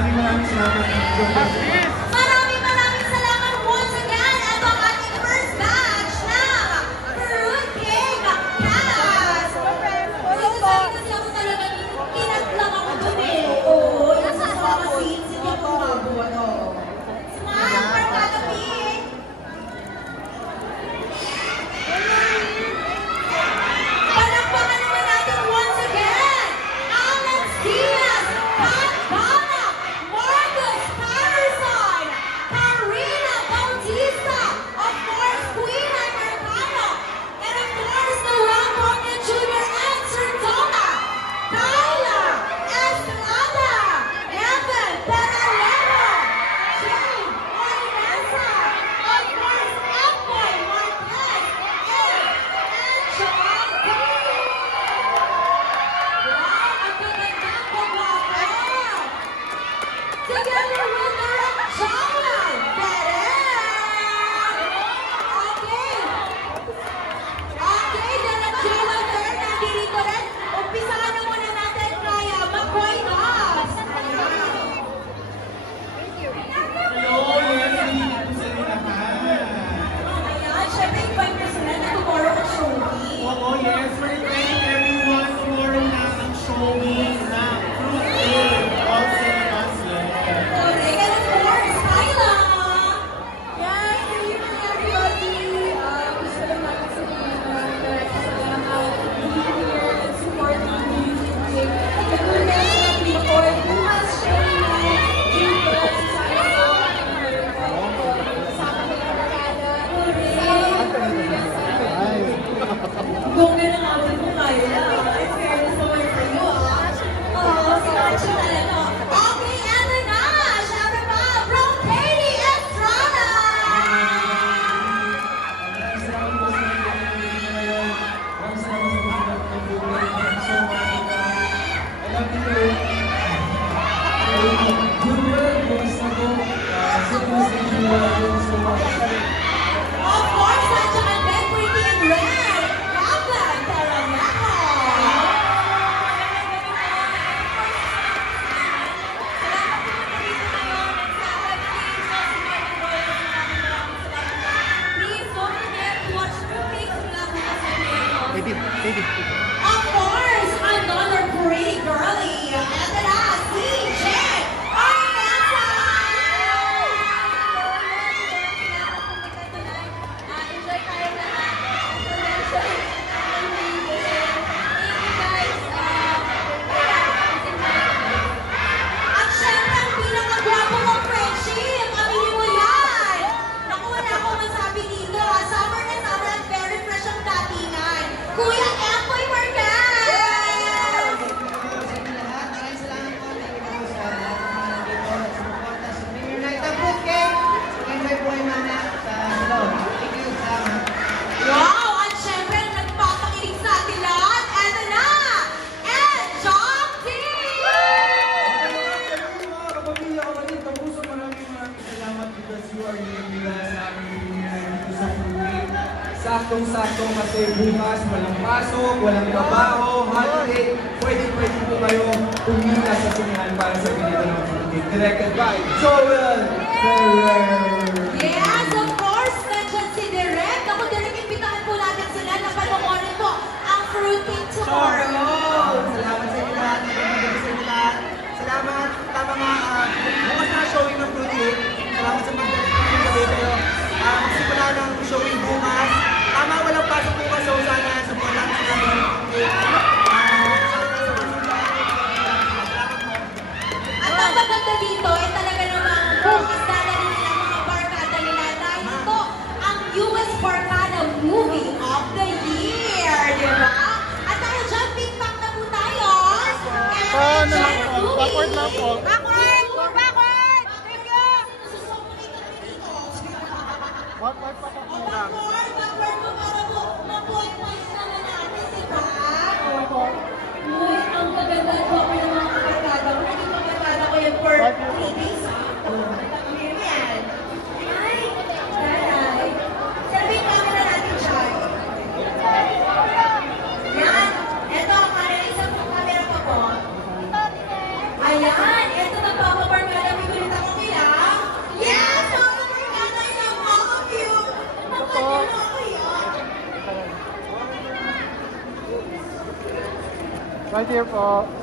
Maraming salamat. Maraming salamat once again. Ito ang ating first batch ng Fruit Cake Cast. Sinasabi kasi ako talaga, kinatlang ako dun eh. Oo, yung sa mga scenes, hindi ako umabot. Smile, Barkada Pink! Palakpakan naman natin once again, Alex Diaz, Pat Bana, Marcus Patterson, Karina Bautista, of course, Queen Americano, and of course, the Ramona Jr. and Sardona, Kyla Estrada, Evan Peralero, Jane Ornesa, of course, Emboy Marquez, and Sean Green. Wow, ang gaganda ko, guwapo! Together with Chana Okay, Direk Jana Ter, nandito rin. Umpisahan na muna natin kaya McCoy Dobbs. Hello, yes, hindi po sa ninahan. Ayan, syempre invite ko sila na tomorrow ang showing. Oo, yes, we're inviting everyone tomorrow na ang showing na Fruit Cake. All cinemas, yes. Correct, and of course, Kyla. Yes, good evening everybody. Gusto lang natin sabihin na salamat being here and supporting the music week. Nag-unas na before, bukas showing na dito sa Saiso. Kasama ko yung barkada. Bongga na natin mo, Kyla. In fairness naman for you, Oo, sinatcho talaga. Okay, eto na. Syempre pa, from Katie Estrada. Of course, nandiyan ang Ben Pretty in Red. Gavin Terrameco. Please don't forget to watch Fruit Cake mula bukas sa Piano. Of course, another pretty girly. Eto na, si Jen Arnasa. Enjoy tayo lahat. Thank you guys. At syempre, ang pinakagwapo mong friendship, aminin mo yan! Naku, wala akong masabi dito. Summer na summer at very fresh ang datingan. Kuya Emboy Marquez! Maraming salamat po. Thank you po sa lahat ng mga nandito at sumuporta sa Premier Night ng Fruit Cake. Enjoy po kayo mama sa hello. Thank you. Salamat. Wow! At syempre, ang nagpapakilig sa atin lahat, eto na! And John T! Mga kapamilya ko rin, tapuso maraming salamat because you are here with us sa aming reunion dito sa Fruit Cake. Saktong-sakto kasi bukas, walang pasok, walang trabaho, holiday. Pwede po kayo pumila sa sinihan para sa pinito ng Fruit Cake. Directed by Joel Ferrer. Yes, of course! Nandiyan si Direk. Ako, Direk, imbitahan po natin sila na panoorin po ang Fruit Cake tomorrow. Salamat sa inyo lahat. Nagpapagabi sa inyo lahat. Salamat. Tama nga, bukas na showing ng Fruit Cake. Salamat sa paggabi kayo. Magsimula ng showing bukas. Tama, walang pasok bukas. So, sana supportan sa kami ng Fruit Cake. At ang maganda dito ay talaga namang bukas dadalhin nila mga barkada nila dahil ito ang US Barkada Movie of the Year, di ba? At dahil dyan, big pack na po tayo. And Backward na po. Backward! Backward! Thank you! Backward pa po. Backward po para po ma-point points naman natin, di ba? Opo. Uy, ang maganda po ako ng mga barkada ko. Naging barkada ko yun for 3 days. Yan. Ay, taray. Sabihin ka muna natin siya. Yan. Ito, para isang camera pa po. Ayan. Ito na here po.